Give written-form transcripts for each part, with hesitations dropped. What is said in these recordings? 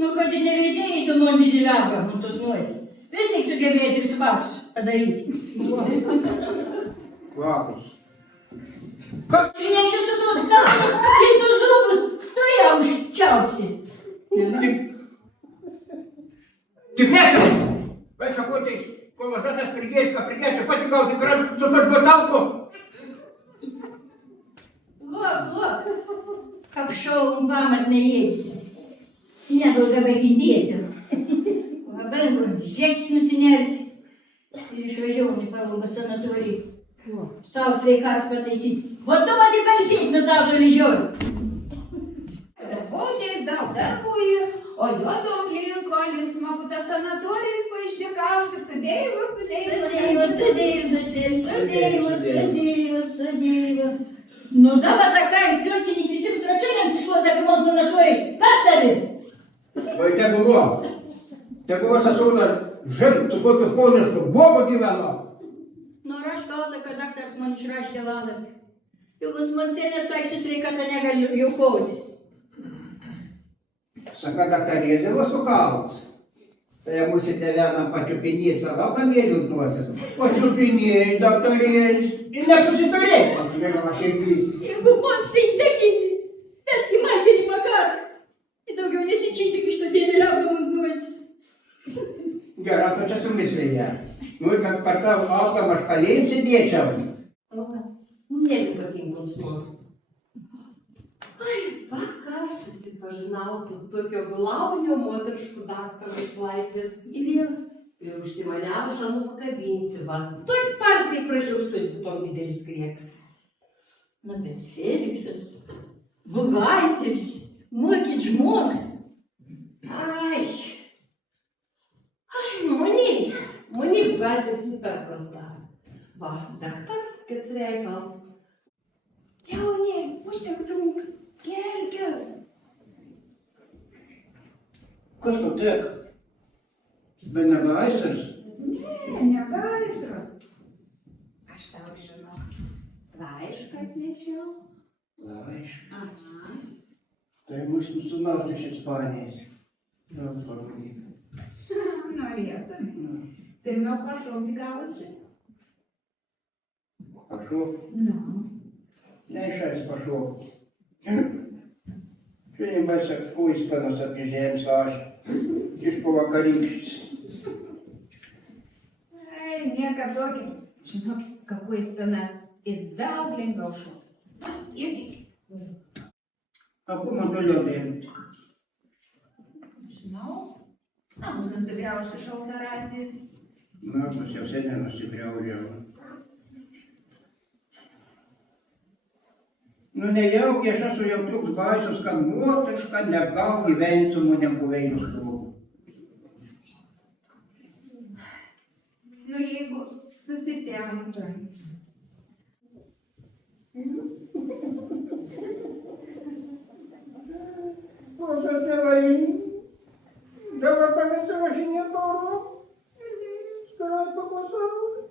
Nu, kad ir ne veisėjai, tu nuo dideliagą, tos nuosi. Vis tik sugebėti ir su baksu padaryti. Kvapus. Kas priešė su to tavo, kitus rūbus, tu ją užčiaupsi. Tik nesam! Vai šakotais, kol aš tas prigėsiu, pati gauti krant su to žbotalku. Lok, kapšau pamat neėsi. Nebaldavai kintiesiu. Labai žieks nusinerti. Ir išvažiavau į Palangą sanatoriją. Savo sveikatas pataisyti. Vat tu man tik palsys nuo tavo ližiojų. Darbuotojas daug darbų ir, o juodom linko linksma būta sanatorijos paaiškauti, Sudėjau. Nu dabar takai, pliotkinį visiems račianiams išlos apimom sanatorijai. Pertavi! Vai te buvo sasūna žint, su kokiu ponišku bobu gyveno. Nu ir aš kalda, kad daktaras man išraškė lalapį. Jeigu man senės saksnius sveikata negaliu jau kauti. Saka, daktarėzė vos sukalt. Tai mūsų tėvenam pačiupinėti savo pamėlių duotis. Pačiupinėjai, daktarėlis. Ir nesusiturėjai. Pačiupinėjama širdys. Jeigu man steindėkinį, teski man gėlimą karą. Ir daugiau nesičintik iš to dėlėliauką man nuosis. Gera, tu čia sumislėje. Nu, kad per tavo alkam aš kalėjim sėdėčiau. O, nėliu patinkus nuosis. Ai, vakar susipažinau su tokio glaunio moterišku daktaru iš Klaipėdos. Ir užsimaniau žanų pakabinti, va. Tuoj pat taip prašiau sudėti tom didelis krieks. Na, bet Feliksas, buhalteris, mokyt žmogus. Ai, mani buhalteris super prasta. Va, daktaras, kad reikals. Jaunėlį, užteks rūk, kelkis. Kas tu tiek? Bet negaisras? Ne gaisras. Aš tau žinau, laišką atnešiau. Laišką. Tai mūsų sūnaus iš Ispanijos. Daug pavadį. Norėtum. Pirmiau pašaukį gausi. Pašok? Neišais pašok. Šiandien baisa kuistanas apie žemės aš. Iš pavakarykštis. Ai, nieka tokio. Žinok, kakui spinas ir daug lengviau šokti. Irgi. A kur man toliau bėgti? Žinau. Namus nusigriaužti iš operacijos. Na, pas jau seniai nusigriaužiau. Nu, nejaugi aš esu jau toks baisus, kad moteriška neapgauk gyventi su manim buveinų žmogu. Nu, jeigu susitėmtum. Aš nelaimingi. Dabar pamėsiu važinė toro. Skarai papasaulį.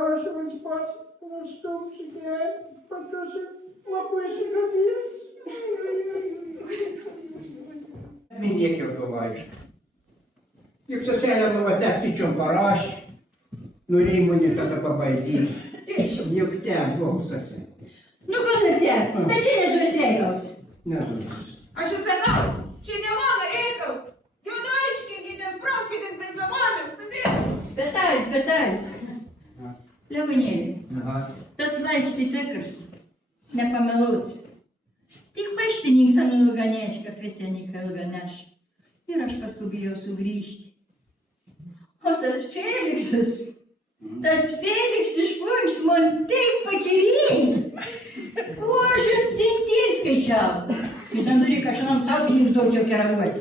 Aš jums pats nustumsiu gyventi, pačiuosi labai įsižadės. Minėk jau to laišką. Juk seselė nuvateptyčiom parašė. Norėjai mane tada pabaidyti. Juk ten klausasi. Nu, gal ir ten, bet čia nežus reikalas. Nežus. Aš ir sakau, čia ne mano reikalas. Jau aiškinkitės, prauskitės, bet be manęs, tada. Betais. Levanėlį, Aha. tas laiškas tikras, nepameluosi. Tik paštininks ant ilganešką, peseniką ilganeš. Ir aš paskubėjau sugrįžti. O tas Feliksas išpuiks man taip pakirėjai. Kožin centį skaičiavo. Kai ten turi kažkam savo, jums daugiau keravuoti.